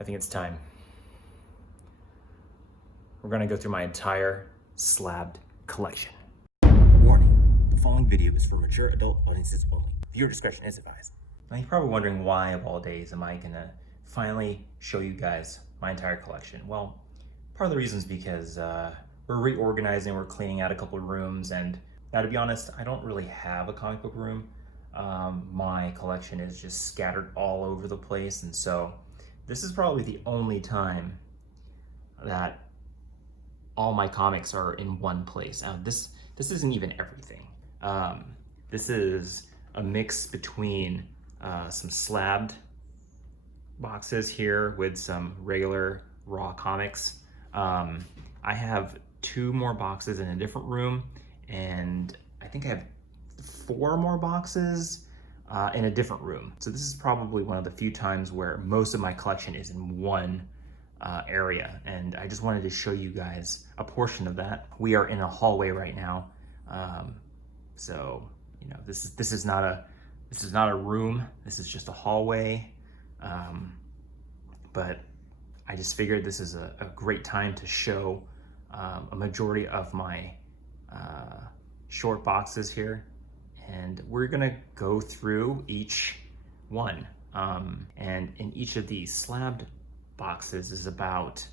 I think it's time. We're gonna go through my entire slabbed collection. Warning, the following video is for mature adult audiences only. Viewer discretion is advised. Now you're probably wondering why of all days am I gonna finally show you guys my entire collection. Well, part of the reason is because we're reorganizing, we're cleaning out a couple of rooms, and now to be honest, I don't really have a comic book room. My collection is just scattered all over the place, and so this is probably the only time that all my comics are in one place. Now this isn't even everything. This is a mix between some slabbed boxes here with some regular raw comics. I have 2 more boxes in a different room, and I think I have 4 more boxes in a different room. So this is probably one of the few times where most of my collection is in one area, and I just wanted to show you guys a portion of that. We are in a hallway right now, so you know this is not a room. This is just a hallway, but I just figured this is a great time to show a majority of my short boxes here, and we're gonna go through each one, and in each of these slabbed boxes is about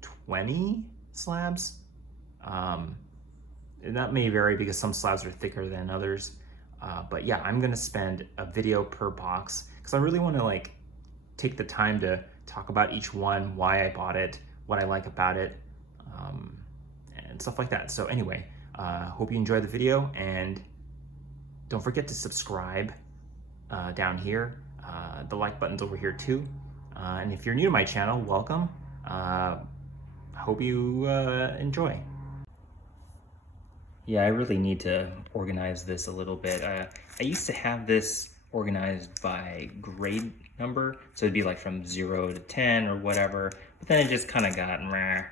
20 slabs, and that may vary because some slabs are thicker than others, but yeah, I'm gonna spend a video per box because I really want to like take the time to talk about each one, why I bought it, what I like about it, and stuff like that. So anyway, hope you enjoyed the video, and don't forget to subscribe down here. The like button's over here too. And if you're new to my channel, welcome. Hope you enjoy. Yeah, I really need to organize this a little bit. I used to have this organized by grade number, so it'd be like from 0 to 10 or whatever, but then it just kind of got meh.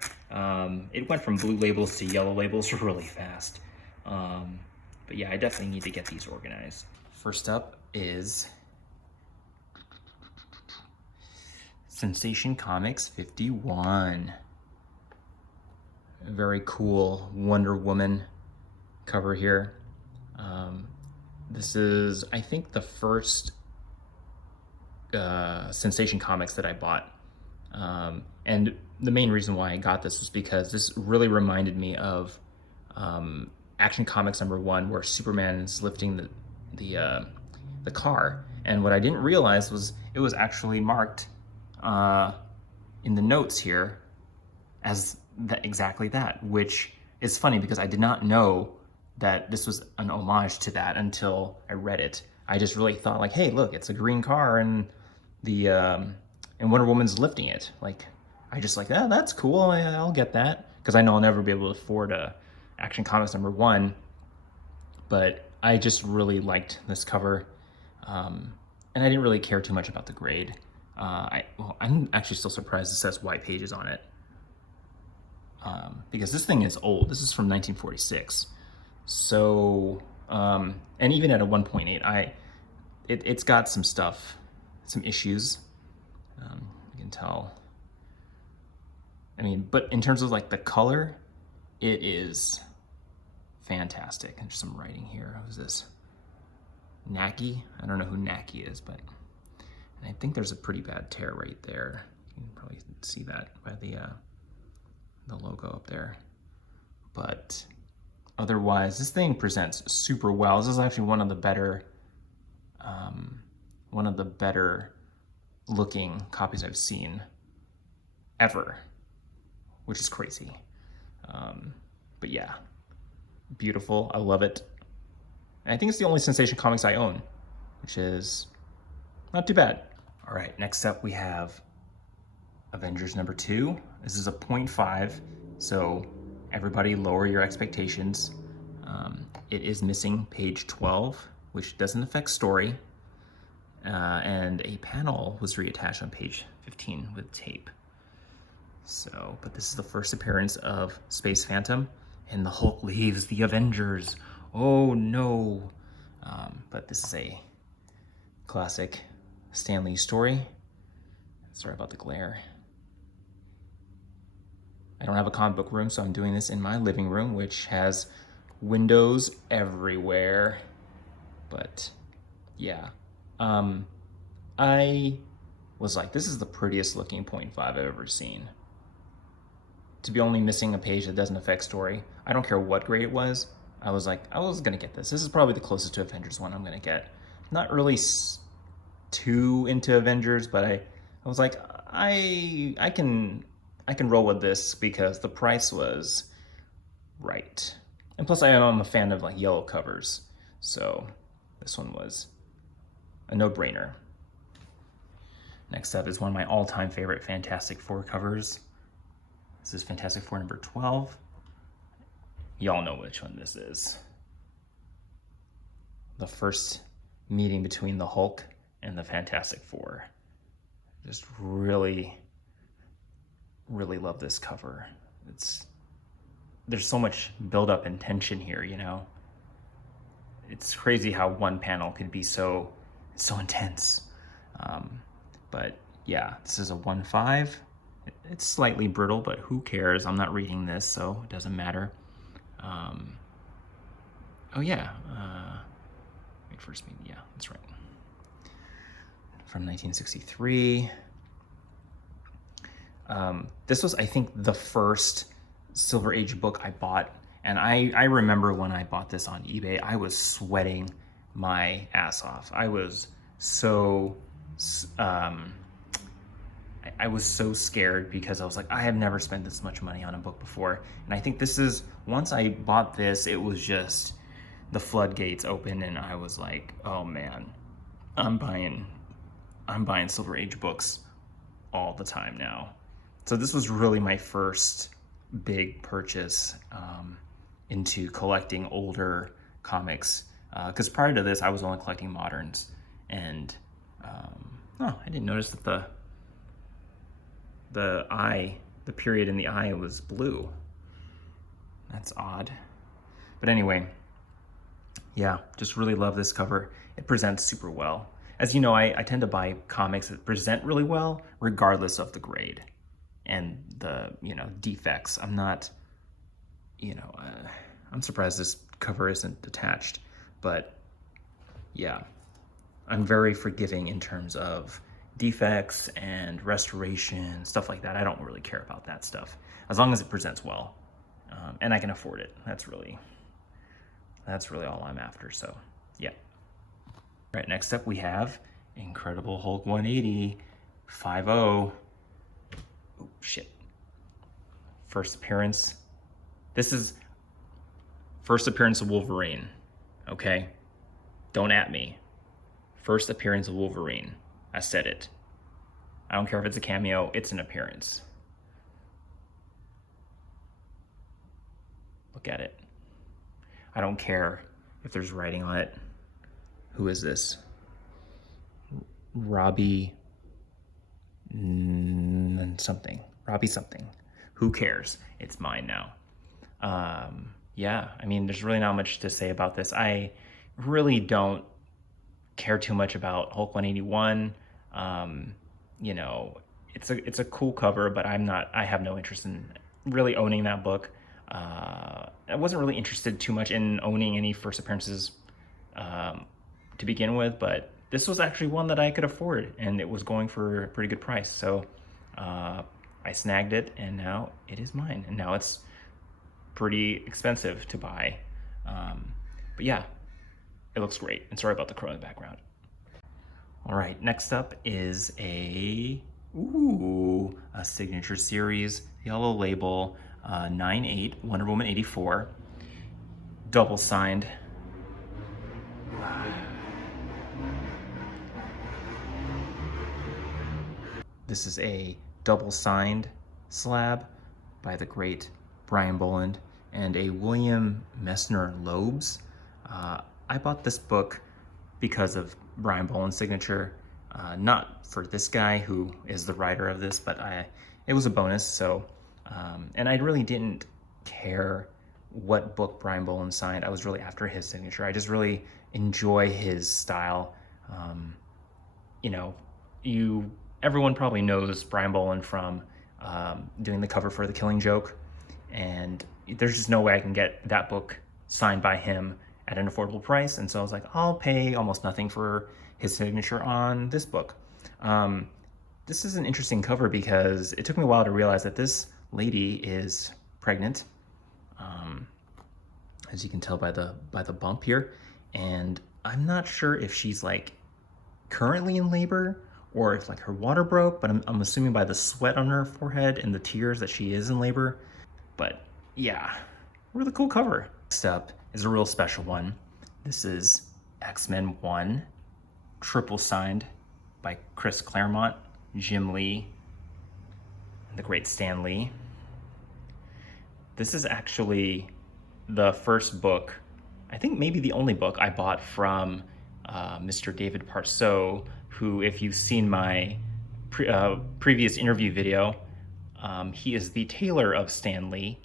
It went from blue labels to yellow labels really fast. But yeah, I definitely need to get these organized. First up is Sensation Comics 51. A very cool Wonder Woman cover here. This is, I think, the first Sensation Comics that I bought. And the main reason why I got this was because this really reminded me of Action Comics #1, where Superman is lifting the car. And what I didn't realize was it was actually marked in the notes here as exactly that, which is funny because I did not know that this was an homage to that until I read it. I just really thought like, hey, look, it's a green car and and Wonder Woman's lifting it. Like, I just like, oh, that's cool. I'll get that, because I know I'll never be able to afford Action Comics #1, but I just really liked this cover, and I didn't really care too much about the grade. I'm actually still surprised it says white pages on it, because this thing is old. This is from 1946. So, and even at a 1.8, it's got some stuff, some issues. You can tell. I mean, but in terms of like the color, it is fantastic. And there's some writing here. Who's this? Naki? I don't know who Naki is, but I think there's a pretty bad tear right there. You can probably see that by the logo up there. But otherwise, this thing presents super well. This is actually one of the better looking copies I've seen ever, which is crazy. But yeah, beautiful. I love it. And I think it's the only Sensation Comics I own, which is not too bad. All right, next up we have Avengers #2. This is a 0.5, so everybody lower your expectations. It is missing page 12, which doesn't affect story. And a panel was reattached on page 15 with tape. So, but this is the first appearance of Space Phantom, and the Hulk leaves the Avengers. Oh no. But this is a classic Stan Lee story. Sorry about the glare. I don't have a comic book room, so I'm doing this in my living room, which has windows everywhere. But yeah, I was like, this is the prettiest looking 0.5 I've ever seen. To be only missing a page that doesn't affect story, I don't care what grade it was. I was like, I was gonna get this. This is probably the closest to Avengers one I'm gonna get. Not really too into Avengers, but I was like, I can roll with this because the price was right. And plus I am a fan of like yellow covers. So this one was a no-brainer. Next up is one of my all-time favorite Fantastic Four covers. This is Fantastic Four number 12. Y'all know which one this is. The first meeting between the Hulk and the Fantastic Four. Just really, really love this cover. There's so much build-up and tension here, you know? It's crazy how one panel could be so intense. But yeah, this is a 1/5. It's slightly brittle, but who cares? I'm not reading this, so it doesn't matter. Oh yeah, wait, first meeting, yeah, that's right. From 1963. This was, I think, the first Silver Age book I bought. And I remember when I bought this on eBay, I was sweating my ass off. I was so scared because I was like, I have never spent this much money on a book before. And I think this is, once I bought this, it was just the floodgates open and I was like, oh man, I'm buying Silver Age books all the time now. So this was really my first big purchase into collecting older comics. Because prior to this, I was only collecting moderns. And, I didn't notice that the period in the eye was blue. That's odd. But anyway, yeah, just really love this cover. It presents super well. As you know, I tend to buy comics that present really well, regardless of the grade and the, defects. I'm not, I'm surprised this cover isn't detached, but yeah, I'm very forgiving in terms of defects and restoration, stuff like that. I don't really care about that stuff, as long as it presents well, and I can afford it. That's really all I'm after, so yeah. All right, next up we have Incredible Hulk 180, 5-0. Oh, shit. First appearance. This is first appearance of Wolverine, okay? Don't at me. First appearance of Wolverine. I said it. I don't care if it's a cameo, it's an appearance. Look at it. I don't care if there's writing on it. Who is this? Robbie something. Robbie something. Who cares? It's mine now. Yeah, I mean, there's really not much to say about this. I really don't care too much about Hulk 181. It's a cool cover, but I have no interest in really owning that book. I wasn't really interested too much in owning any first appearances to begin with, but this was actually one that I could afford, and it was going for a pretty good price. So I snagged it, and now it is mine. And now it's pretty expensive to buy. But yeah, it looks great. And sorry about the crow in the background. All right, next up is a signature series, yellow label, 9/8, Wonder Woman 84, double signed. This is a double signed slab by the great Brian Boland and a William Messner Loebs. I bought this book because of Brian Boland's signature, not for this guy who is the writer of this, but it was a bonus. So, and I really didn't care what book Brian Boland signed. I was really after his signature. I just really enjoy his style. You everyone probably knows Brian Bolland from doing the cover for The Killing Joke, and there's just no way I can get that book signed by him at an affordable price. And so I was like, I'll pay almost nothing for his signature on this book. This is an interesting cover because it took me a while to realize that this lady is pregnant, as you can tell by the bump here. And I'm not sure if she's like currently in labor or if like her water broke, but I'm assuming by the sweat on her forehead and the tears that she is in labor. But yeah, really cool cover. Next up is a real special one. This is X-Men 1, triple signed by Chris Claremont, Jim Lee, and the great Stan Lee. This is actually the first book, I think maybe the only book I bought from Mr. David Parseau, who, if you've seen my previous interview video, he is the tailor of Stan Lee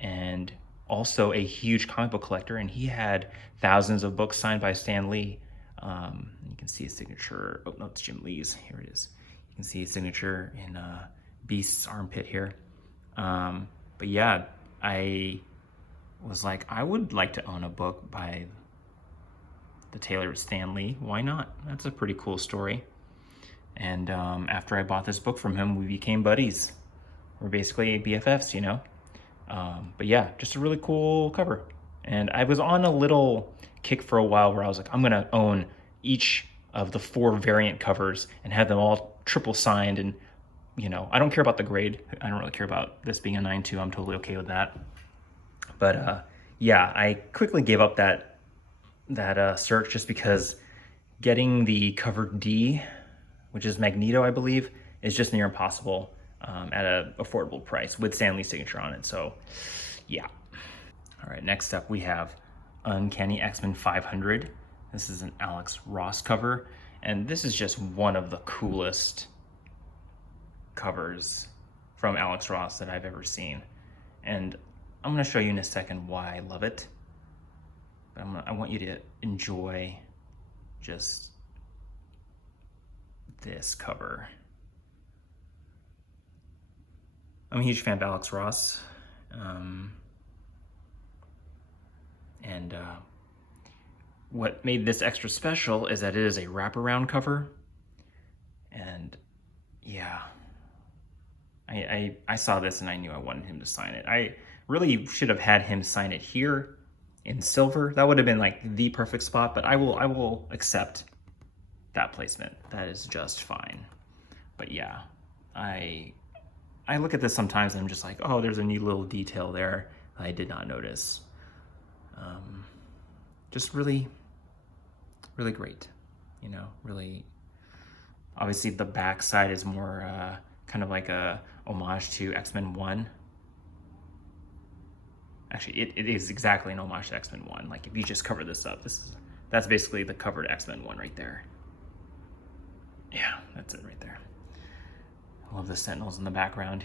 and also a huge comic book collector, and he had thousands of books signed by Stan Lee. You can see his signature. Oh, no, it's Jim Lee's. Here it is. You can see his signature in Beast's armpit here. But yeah, I was like, I would like to own a book by the tailor Stan Lee. Why not? That's a pretty cool story. And after I bought this book from him, we became buddies. We're basically BFFs, you know? But yeah, just a really cool cover. And I was on a little kick for a while where I was like, I'm gonna own each of the 4 variant covers and have them all triple signed. And you know, I don't care about the grade. I don't really care about this being a 9.2. I'm totally okay with that. But yeah, I quickly gave up that search just because getting the cover D, which is Magneto, I believe, is just near impossible at an affordable price with Stan Lee's signature on it. So yeah. All right, next up we have Uncanny X-Men 500. This is an Alex Ross cover, and this is just one of the coolest covers from Alex Ross that I've ever seen. And I'm going to show you in a second why I love it. But I want you to enjoy just this cover. I'm a huge fan of Alex Ross. And what made this extra special is that it is a wraparound cover. And yeah, I saw this and I knew I wanted him to sign it. I really should have had him sign it here in silver. That would have been like the perfect spot, but I will accept that placement. That is just fine. But yeah, I look at this sometimes and I'm just like, oh, there's a neat little detail there I did not notice. Just really, really great. You know, really, obviously the back side is more kind of like a homage to X-Men 1. Actually, it is exactly an homage to X-Men 1. Like if you just cover this up, that's basically the cover to X-Men 1 right there. Yeah, that's it right there. I love the Sentinels in the background.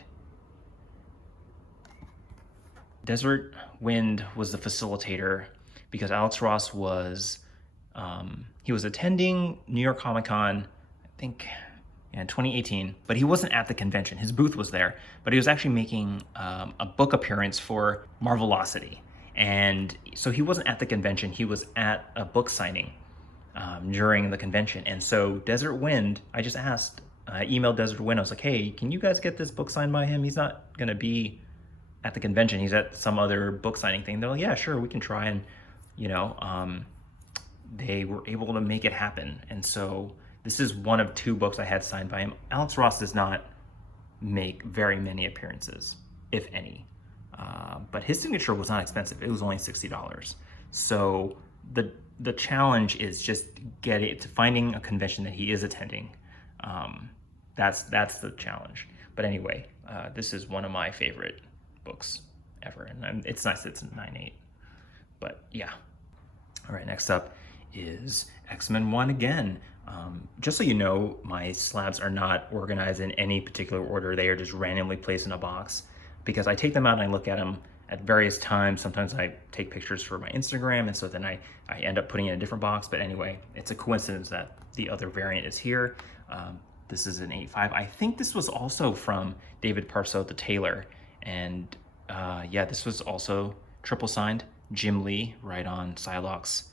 Desert Wind was the facilitator because Alex Ross was, he was attending New York Comic Con, I think, in 2018, but he wasn't at the convention. His booth was there, but he was actually making a book appearance for Marvelocity. And so he wasn't at the convention, he was at a book signing during the convention. And so Desert Wind, I just asked, I emailed Desert Wind, I was like, hey, can you guys get this book signed by him? He's not gonna be at the convention, he's at some other book signing thing. They're like, yeah, sure, we can try. And you know, they were able to make it happen. And so this is one of 2 books I had signed by him. Alex Ross does not make very many appearances, if any. But his signature was not expensive. It was only $60. So the challenge is just finding a convention that he is attending. That's the challenge. But anyway, this is one of my favorite books ever. And it's nice that it's 9.8. But yeah. All right, next up is X-Men 1 again. Just so you know, my slabs are not organized in any particular order. They are just randomly placed in a box because I take them out and I look at them at various times. Sometimes I take pictures for my Instagram, and so then I end up putting it in a different box. But anyway, it's a coincidence that the other variant is here. This is an 8.5. I think this was also from David Parso, the tailor. And yeah, this was also triple signed. Jim Lee, right on Psylocke's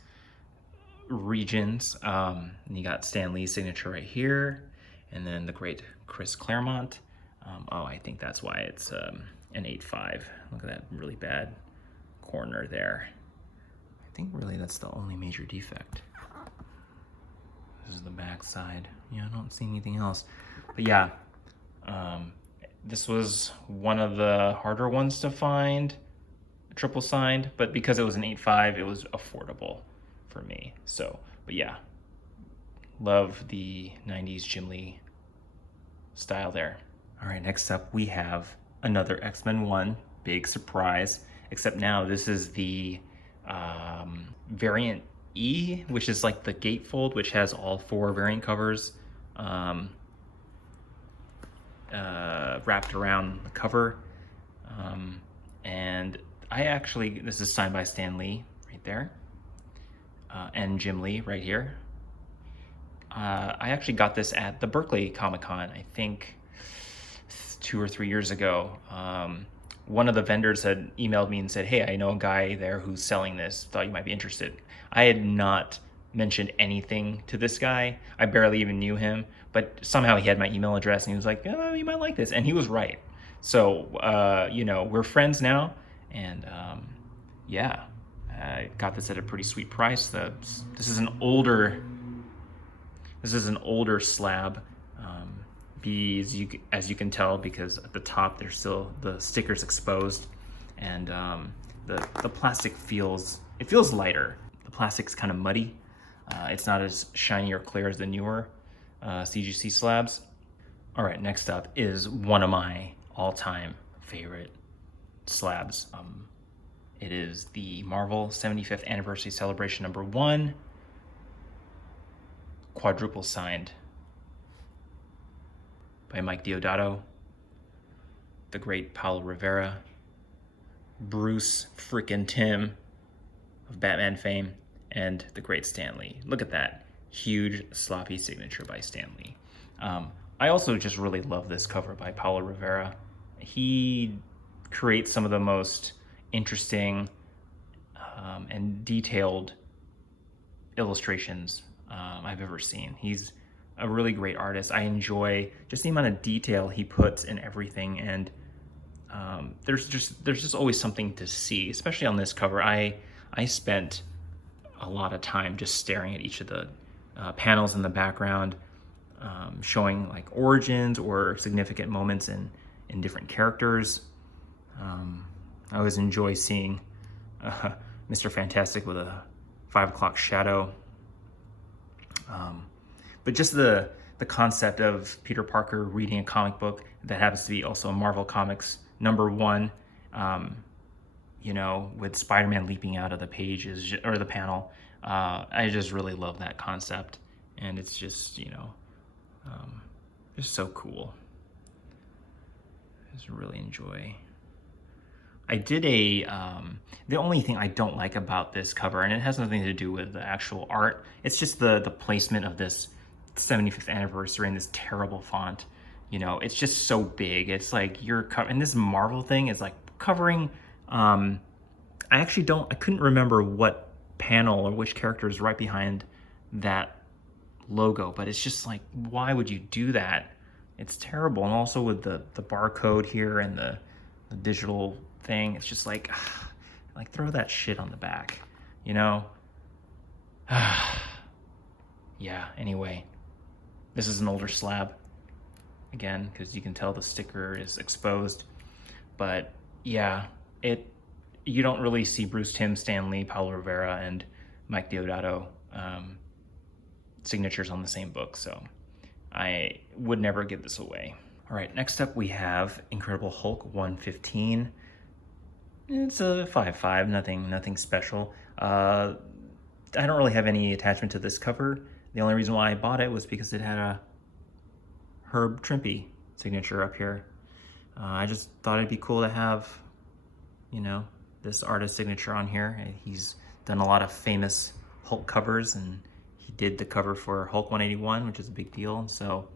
regions. And you got Stan Lee's signature right here. And then the great Chris Claremont. Oh, I think that's why it's an 8.5. Look at that really bad corner there. I think really that's the only major defect. This is the back side. Yeah, I don't see anything else. But yeah, this was one of the harder ones to find, triple signed, but because it was an 8.5, it was affordable for me. So, but yeah, love the 90s Jim Lee style there. All right, next up we have another X-Men 1, big surprise, except now this is the variant E, which is like the gatefold, which has all 4 variant covers wrapped around the cover. And I actually, this is signed by Stan Lee right there, and Jim Lee right here. I actually got this at the Berkeley Comic-Con, I think 2 or 3 years ago. One of the vendors had emailed me and said, hey, I know a guy there who's selling this, thought you might be interested. I had not mentioned anything to this guy. I barely even knew him, but somehow he had my email address and he was like, oh, you might like this. And he was right. So, you know, we're friends now. And yeah, I got this at a pretty sweet price. This is an older slab. As you can tell, because at the top there's still the stickers exposed, and the plastic feels lighter. The plastic's kind of muddy. It's not as shiny or clear as the newer CGC slabs. All right, next up is one of my all-time favorite slabs. It is the Marvel 75th Anniversary Celebration number 1, quadruple signed by Mike Deodato, the great Paulo Rivera, Bruce frickin' Timm of Batman fame, and the great Stan Lee. Look at that huge sloppy signature by Stan Lee. I also just really love this cover by Paulo Rivera. He creates some of the most interesting and detailed illustrations I've ever seen. He's a really great artist. I enjoy just the amount of detail he puts in everything, and there's just always something to see, especially on this cover. I spent a lot of time just staring at each of the panels in the background, showing like origins or significant moments in different characters. I always enjoy seeing Mr. Fantastic with a 5 o'clock shadow. But just the concept of Peter Parker reading a comic book that happens to be also a Marvel Comics number 1, you know, with Spider-Man leaping out of the pages or the panel. I just really love that concept, and it's just, you know, just so cool. I just really enjoy. I did the only thing I don't like about this cover, and it has nothing to do with the actual art, it's just the placement of this 75th anniversary in this terrible font. You know, it's just so big. It's like and this Marvel thing is like covering, I couldn't remember what panel or which character is right behind that logo, but it's just like, why would you do that? It's terrible. And also with the barcode here and the digital thing, it's just like throw that shit on the back, you know? Yeah, anyway, this is an older slab, again, because you can tell the sticker is exposed. But yeah, you don't really see Bruce Timm, Stan Lee, Paulo Rivera, and Mike Deodato signatures on the same book, so I would never give this away. All right, next up we have Incredible Hulk 115. It's a 5.5, nothing special. I don't really have any attachment to this cover. The only reason why I bought it was because it had a Herb Trimpe signature up here. I just thought it'd be cool to have, you know, this artist signature on here. He's done a lot of famous Hulk covers, and he did the cover for Hulk 181, which is a big deal. So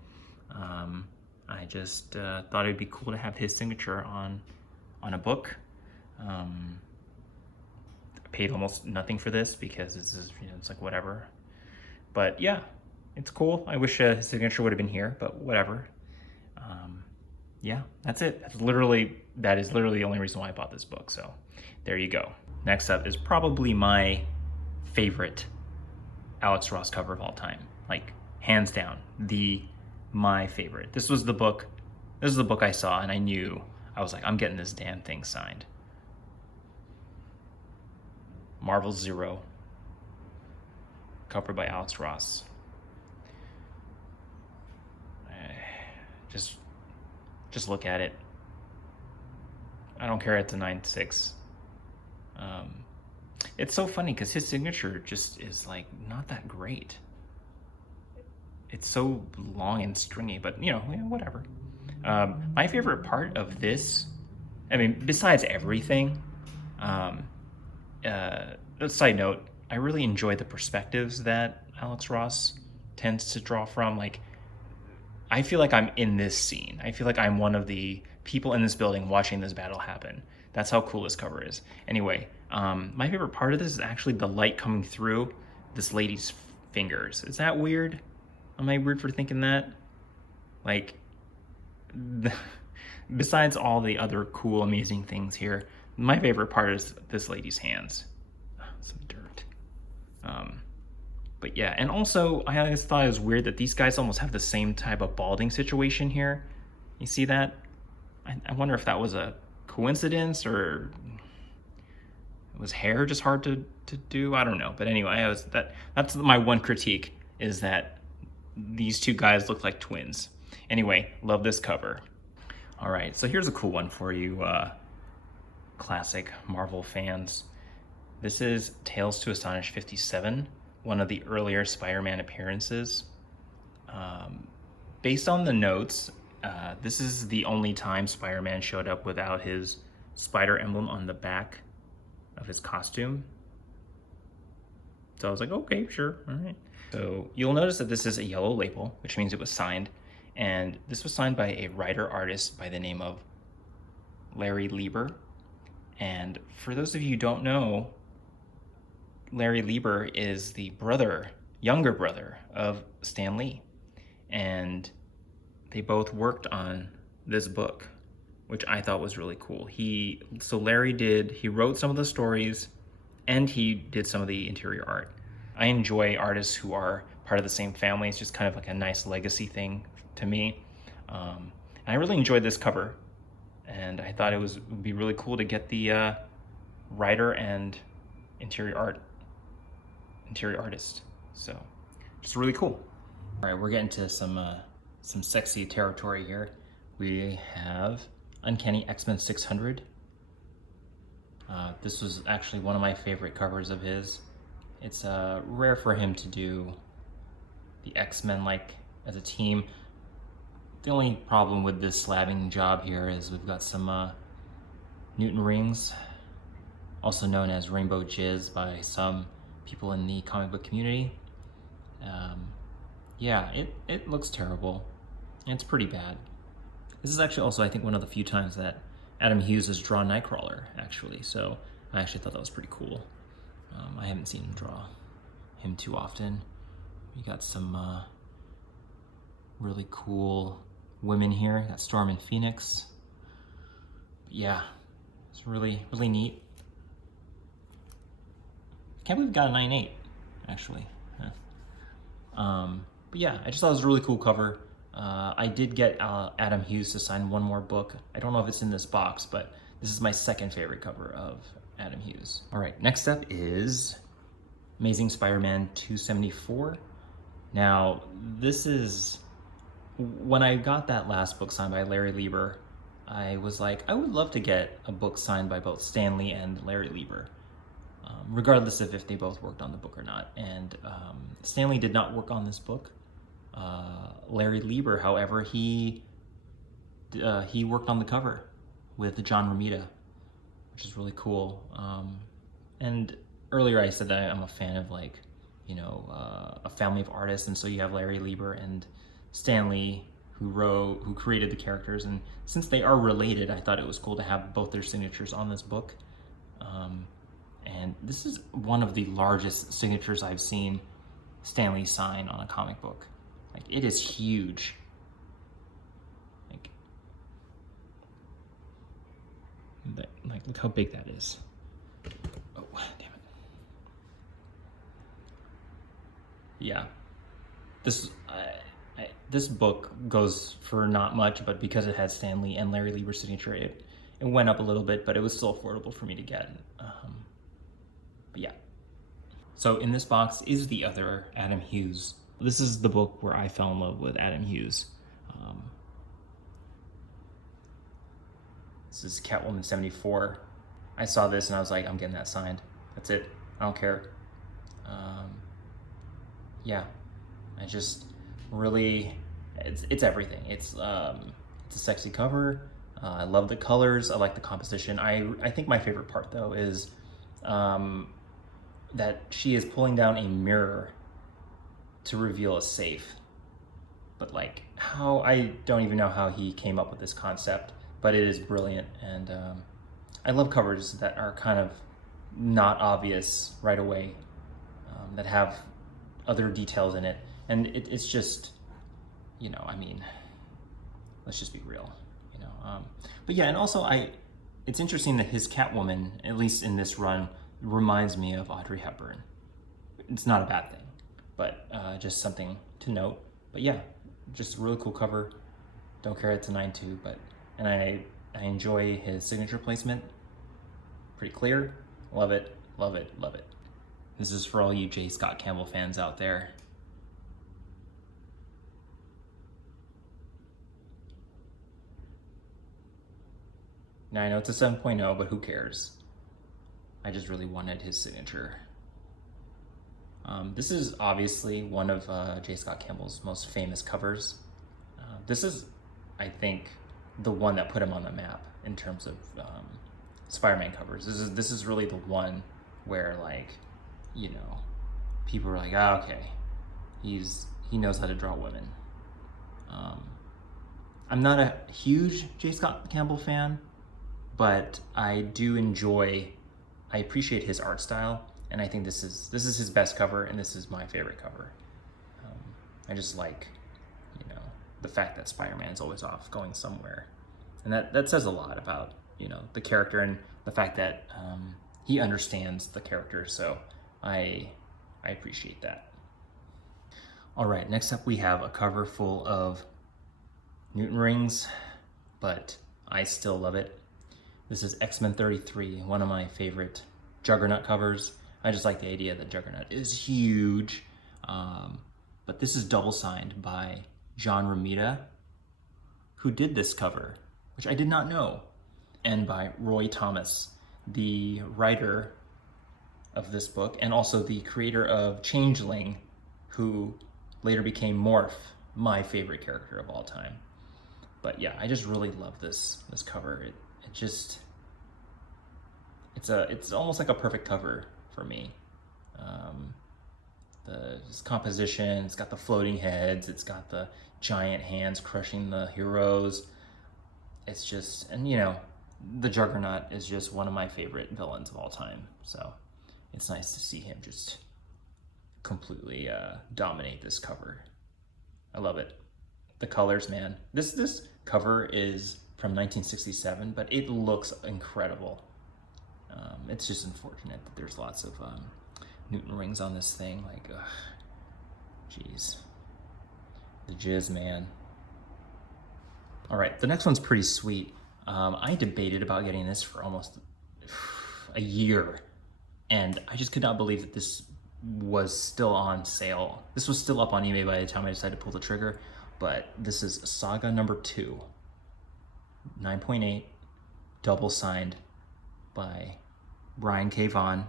I just thought it'd be cool to have his signature on a book. I paid almost nothing for this because it's just, it's like whatever. But yeah, it's cool. I wish his signature would have been here, but whatever. Yeah, that's it. That is literally the only reason why I bought this book. So there you go. Next up is probably my favorite Alex Ross cover of all time. Like hands down, my favorite. This is the book I saw and I knew, I was like, I'm getting this damn thing signed. Marvel Zero, covered by Alex Ross. Just look at it. I don't care it's a 9.6. It's so funny because his signature just is like not that great. It's so long and stringy, but whatever. My favorite part of this, I mean, besides everything, a side note, I really enjoy the perspectives that Alex Ross tends to draw from. Like, I feel like I'm in this scene. I feel like I'm one of the people in this building watching this battle happen. That's how cool this cover is. Anyway, my favorite part of this is actually the light coming through this lady's fingers. Is that weird? Am I weird for thinking that? Like, besides all the other cool, amazing things here, my favorite part is this lady's hands. Some dirt. But yeah, and also I always thought it was weird that these guys almost have the same type of balding situation here. You see that? I wonder if that was a coincidence or was hair just hard to do? I don't know. But anyway, that's my one critique, is that these two guys look like twins. Anyway, love this cover. All right, so here's a cool one for you classic Marvel fans. This is Tales to Astonish 57, one of the earlier Spider-Man appearances. Based on the notes, this is the only time Spider-Man showed up without his spider emblem on the back of his costume. So I was like, okay, sure, all right. So you'll notice that this is a yellow label, which means it was signed. And this was signed by a writer-artist by the name of Larry Lieber. And for those of you who don't know, Larry Lieber is the younger brother of Stan Lee. And they both worked on this book, which I thought was really cool. So Larry wrote some of the stories and he did some of the interior art. I enjoy artists who are part of the same family. It's just kind of like a nice legacy thing to me. And I really enjoyed this cover. And I thought it would be really cool to get the writer and interior artist. So just really cool. All right, we're getting to some sexy territory here. We have Uncanny X-Men 600. This was actually one of my favorite covers of his. It's rare for him to do the X-Men like as a team. The only problem with this slabbing job here is we've got some Newton rings, also known as rainbow jizz by some people in the comic book community. Yeah, it looks terrible. It's pretty bad. This is actually also, I think, one of the few times that Adam Hughes has drawn Nightcrawler, actually. So I actually thought that was pretty cool. I haven't seen him draw him too often. We got some really cool women here. Got Storm and Phoenix. But yeah, it's really, really neat. Can't believe we got a 9.8, actually. But yeah, I just thought it was a really cool cover. I did get Adam Hughes to sign one more book. I don't know if it's in this box, but this is my second favorite cover of Adam Hughes. All right, next up is Amazing Spider-Man 274. Now, this is, when I got that last book signed by Larry Lieber, I was like, I would love to get a book signed by both Stan Lee and Larry Lieber, regardless of if they both worked on the book or not. And Stan Lee did not work on this book. Larry Lieber, however, he worked on the cover with John Romita, which is really cool. And earlier I said that I'm a fan of, like, a family of artists, and so you have Larry Lieber and Stan Lee who created the characters, and since they are related, I thought it was cool to have both their signatures on this book. And this is one of the largest signatures I've seen Stan Lee sign on a comic book. Like, it is huge. Like, look how big that is. Oh, damn it. Yeah. This book goes for not much, but because it had Stan Lee and Larry Lieber's signature, it went up a little bit, but it was still affordable for me to get. But yeah. So in this box is the other Adam Hughes. This is the book where I fell in love with Adam Hughes. This is Catwoman 74. I saw this and I was like, I'm getting that signed. That's it. I don't care. Yeah, I just really, it's everything. It's a sexy cover. I love the colors. I like the composition. I think my favorite part though is that she is pulling down a mirror to reveal a safe. But like, how, I don't even know how he came up with this concept, but it is brilliant. And I love covers that are kind of not obvious right away, that have other details in it. And it's just, you know, I mean, let's just be real, you know. But yeah, and also it's interesting that his Catwoman, at least in this run, reminds me of Audrey Hepburn. It's not a bad thing, but just something to note. But yeah, just a really cool cover. Don't care it's a 9.2, and I enjoy his signature placement. Pretty clear. Love it, love it, love it. This is for all you J. Scott Campbell fans out there. Now I know it's a 7.0, but who cares? I just really wanted his signature. This is obviously one of J. Scott Campbell's most famous covers. This is, I think, the one that put him on the map in terms of Spider-Man covers. This is really the one where, like, you know, people are like, oh, okay, he knows how to draw women. I'm not a huge J. Scott Campbell fan, but I do I appreciate his art style, and I think this is his best cover, and this is my favorite cover. I just like, you know, the fact that Spider-Man's always off going somewhere, and that says a lot about, you know, the character and the fact that he understands the character. So I appreciate that. All right, next up we have a cover full of Newton rings, but I still love it. This is X-Men 33, one of my favorite Juggernaut covers. I just like the idea that Juggernaut is huge. But this is double signed by John Romita, who did this cover, which I did not know, and by Roy Thomas, the writer of this book, and also the creator of Changeling, who later became Morph, my favorite character of all time. But yeah, I just really love this cover. It's almost like a perfect cover for me. This composition, it's got the floating heads, it's got the giant hands crushing the heroes. It's just, and you know, the Juggernaut is just one of my favorite villains of all time. So it's nice to see him just completely dominate this cover. I love it. The colors, man. This cover is from 1967, but it looks incredible. It's just unfortunate that there's lots of Newton rings on this thing. Like, ugh, jeez. The jizz, man. All right, the next one's pretty sweet. I debated about getting this for almost a year, and I just could not believe that this was still on sale. This was still up on eBay by the time I decided to pull the trigger, but this is Saga Number 2, 9.8, double signed by Brian K. Vaughan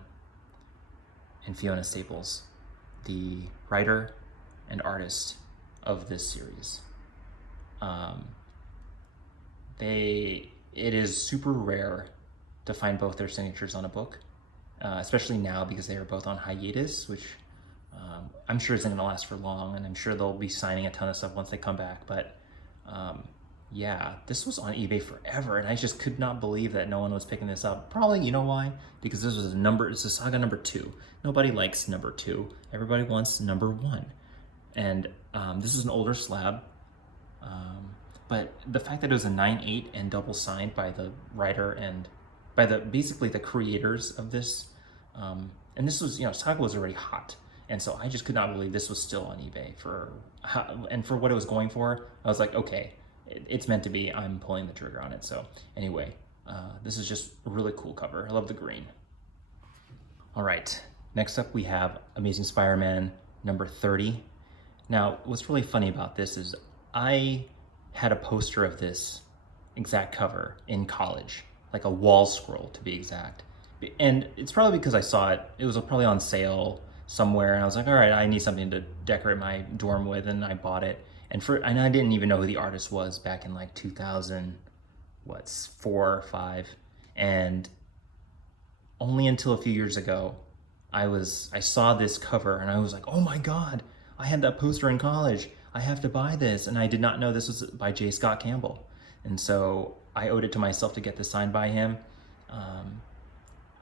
and Fiona Staples, the writer and artist of this series. It is super rare to find both their signatures on a book, especially now because they are both on hiatus, which I'm sure isn't going to last for long, and I'm sure they'll be signing a ton of stuff once they come back. But Yeah, this was on eBay forever, and I just could not believe that no one was picking this up. Probably, you know why? Because it's a Saga number 2. Nobody likes number 2. Everybody wants number 1. And this is an older slab. But the fact that it was a 9/8 and double signed by the writer and by basically the creators of this, and this was, Saga was already hot. And so I just could not believe this was still on eBay for what it was going for. I was like, okay, it's meant to be. I'm pulling the trigger on it. So anyway, this is just a really cool cover. I love the green. All right, next up we have Amazing Spider-Man number 30. Now, what's really funny about this is I had a poster of this exact cover in college, like a wall scroll to be exact. And it's probably because I saw it. It was probably on sale somewhere, and I was like, all right, I need something to decorate my dorm with, and I bought it. And I didn't even know who the artist was back in like 2004 or 5, and only until a few years ago, I saw this cover, and I was like, oh my God, I had that poster in college. I have to buy this, and I did not know this was by Scott Campbell, and so I owed it to myself to get this signed by him.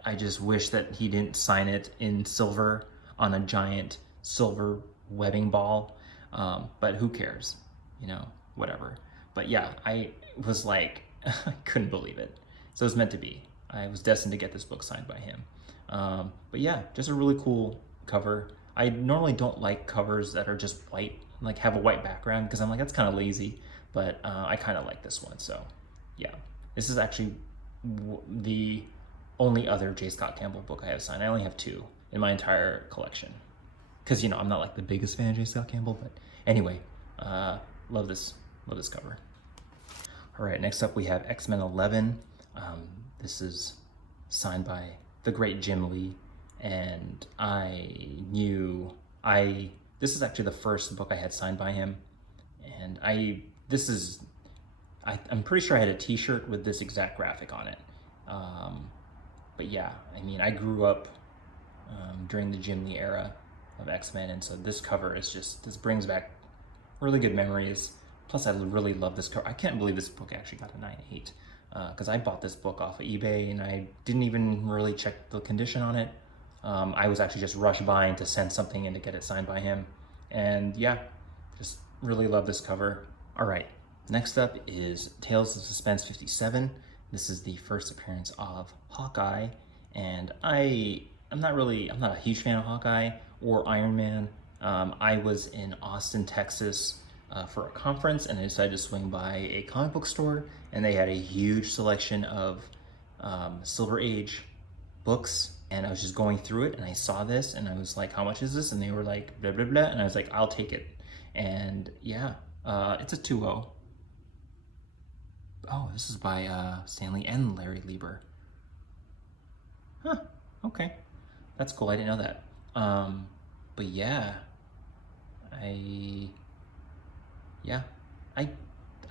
I just wish that he didn't sign it in silver on a giant silver webbing ball, but who cares, whatever. But yeah, I was like, I couldn't believe it. So it was meant to be. I was destined to get this book signed by him. But yeah, just a really cool cover. I normally don't like covers that are just white, like have a white background, because I'm like, that's kind of lazy, but I kind of like this one. So yeah, this is actually the only other J. Scott Campbell book I have signed. I only have 2 in my entire collection, because I'm not like the biggest fan of J. Scott Campbell, but anyway, love this cover. All right, next up we have X-Men 11. This is signed by the great Jim Lee, and this is actually the first book I had signed by him, and I'm pretty sure I had a t-shirt with this exact graphic on it. But yeah, I grew up during the Jim Lee era of X-Men, and so this cover is this brings back really good memories. Plus, I really love this cover. I can't believe this book actually got a 9/8, because I bought this book off of eBay, and I didn't even really check the condition on it. I was actually just rush buying to send something in to get it signed by him. And yeah, just really love this cover. All right, next up is Tales of Suspense 57. This is the first appearance of Hawkeye, and I'm not a huge fan of Hawkeye or Iron Man. I was in Austin, Texas for a conference, and I decided to swing by a comic book store, and they had a huge selection of Silver Age books, and I was just going through it, and I saw this, and I was like, how much is this? And they were like, blah, blah, blah, and I was like, I'll take it. And yeah, it's a 2.0. Oh, this is by Stan Lee and Larry Lieber. Huh, okay. That's cool, I didn't know that. But yeah, I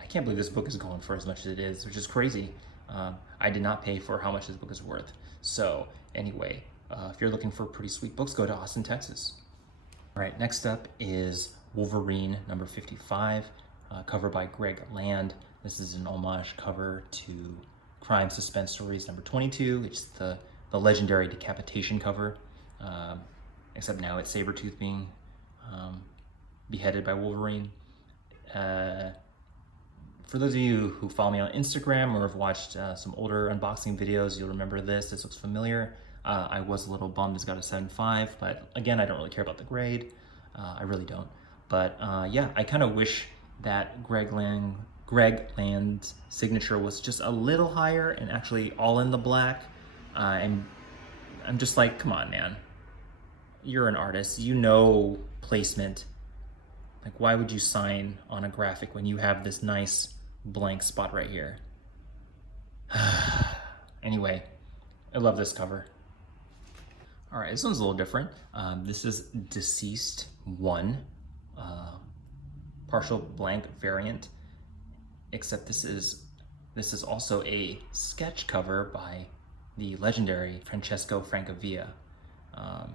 can't believe this book is going for as much as it is, which is crazy. I did not pay for how much this book is worth. So anyway, if you're looking for pretty sweet books, go to Austin, Texas. All right, next up is Wolverine number 55, cover by Greg Land. This is an homage cover to Crime Suspense Stories number 22, which is the legendary decapitation cover, except now it's Sabretooth being beheaded by Wolverine. For those of you who follow me on Instagram or have watched some older unboxing videos, you'll remember this. This looks familiar. I was a little bummed it's got a 7.5, but again, I don't really care about the grade. I really don't. But yeah, I kind of wish that Greg Land's signature was just a little higher and actually all in the black. And I'm just like, come on, man. You're an artist. You know placement. Like, why would you sign on a graphic when you have this nice blank spot right here? Anyway, I love this cover. All right, this one's a little different. This is Deceased 1, partial blank variant, except this is also a sketch cover by the legendary Francesco Francavilla.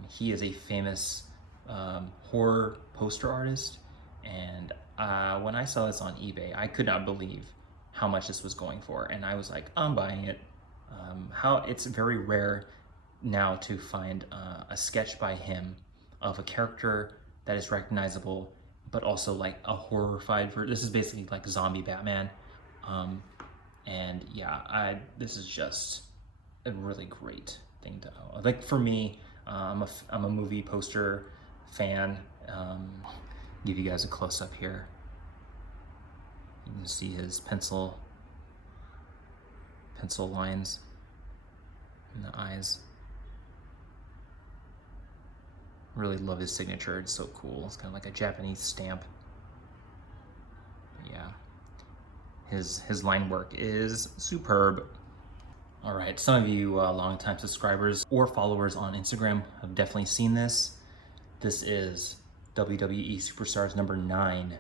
He is a famous horror poster artist, and when I saw this on eBay, I could not believe how much this was going for, and I was like, I'm buying it. How it's very rare now to find a sketch by him of a character that is recognizable, but also like a horrified version. This is basically like zombie Batman. And yeah, this is just a really great thing to own. Like for me, I'm a movie poster fan. Give you guys a close up here. You can see his pencil lines in the eyes. Really love his signature. It's so cool. It's kind of like a Japanese stamp. But yeah, his line work is superb. All right, some of you longtime subscribers or followers on Instagram have definitely seen this. This is WWE Superstars number 9,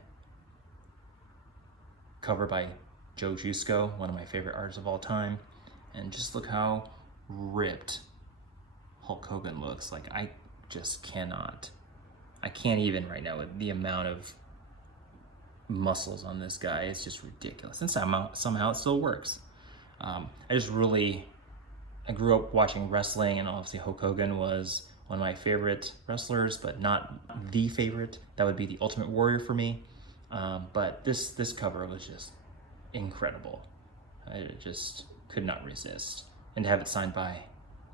cover by Joe Jusko, one of my favorite artists of all time. And just look how ripped Hulk Hogan looks. Like, I just cannot. I can't even right now with the amount of muscles on this guy. It's just ridiculous. And somehow it still works. I grew up watching wrestling, and obviously Hulk Hogan was one of my favorite wrestlers, but not the favorite. That would be the Ultimate Warrior for me. But this cover was just incredible. I just could not resist. And to have it signed by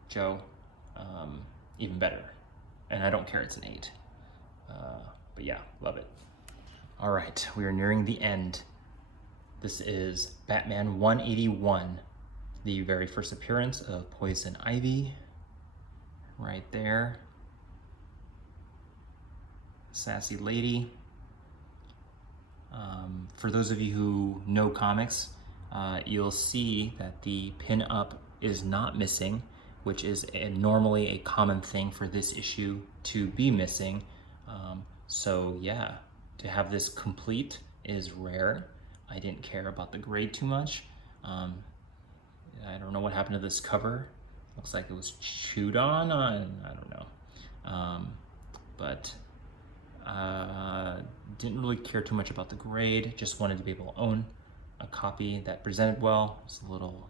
Joe, even better. And I don't care, it's an 8. But yeah, love it. All right, we are nearing the end. This is Batman 181, the very first appearance of Poison Ivy. Right there. Sassy lady. For those of you who know comics, you'll see that the pin-up is not missing, which is normally a common thing for this issue to be missing. So yeah, to have this complete is rare. I didn't care about the grade too much. I don't know what happened to this cover. Looks like it was chewed on, I don't know. But didn't really care too much about the grade. Just wanted to be able to own a copy that presented well. There's a little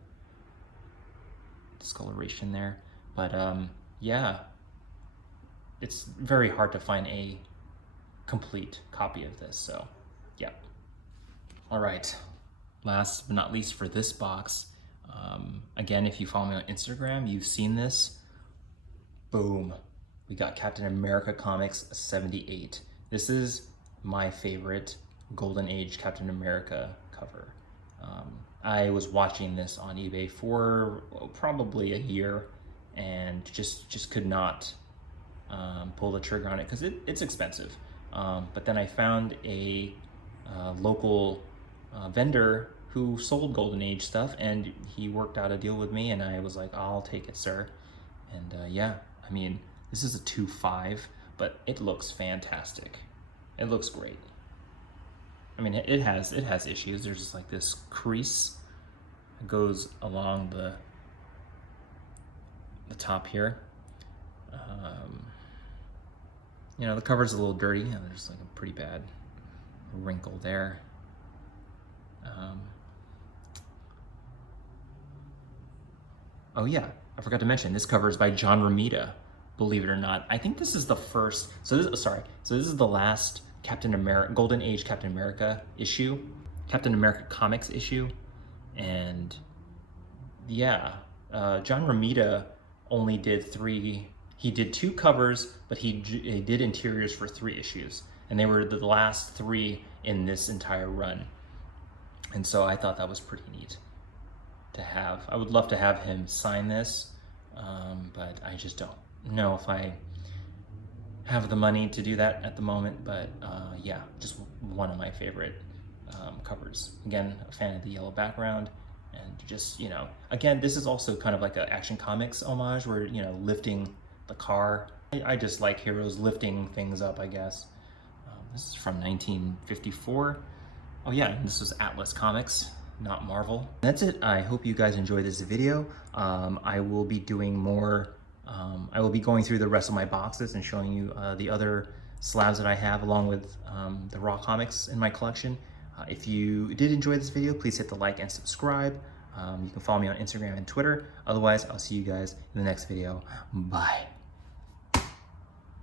discoloration there. But yeah, it's very hard to find a complete copy of this, so yeah. All right, last but not least for this box, again, if you follow me on Instagram, you've seen this. Boom, we got Captain America Comics 78. This is my favorite Golden Age Captain America cover. I was watching this on eBay for probably a year and just could not pull the trigger on it because it's expensive. But then I found a local vendor who sold Golden Age stuff, and he worked out a deal with me, and I was like, I'll take it, sir. And yeah, I mean, this is a 2.5, but it looks fantastic. It looks great. I mean, it has issues. There's just like this crease that goes along the top here. You know, the cover's a little dirty. There's like a pretty bad wrinkle there. Oh yeah, I forgot to mention, this cover is by John Romita, believe it or not. I think this is the first, so this is the last Captain America, Golden Age Captain America issue, Captain America Comics issue. And yeah, John Romita only did 3, he did 2 covers, but he did interiors for 3 issues. And they were the last 3 in this entire run. And so I thought that was pretty neat to have. I would love to have him sign this, but I just don't know if I have the money to do that at the moment. But yeah, just one of my favorite covers. Again, a fan of the yellow background, and just, you know, again, this is also kind of like an Action Comics homage where, you know, lifting the car. I just like heroes lifting things up, I guess. This is from 1954. Oh yeah, and this was Atlas Comics, not Marvel. That's it. I hope you guys enjoyed this video. I will be doing more, I will be going through the rest of my boxes and showing you the other slabs that I have, along with the raw comics in my collection. If you did enjoy this video, please hit the like and subscribe. You can follow me on Instagram and Twitter. Otherwise, I'll see you guys in the next video. Bye.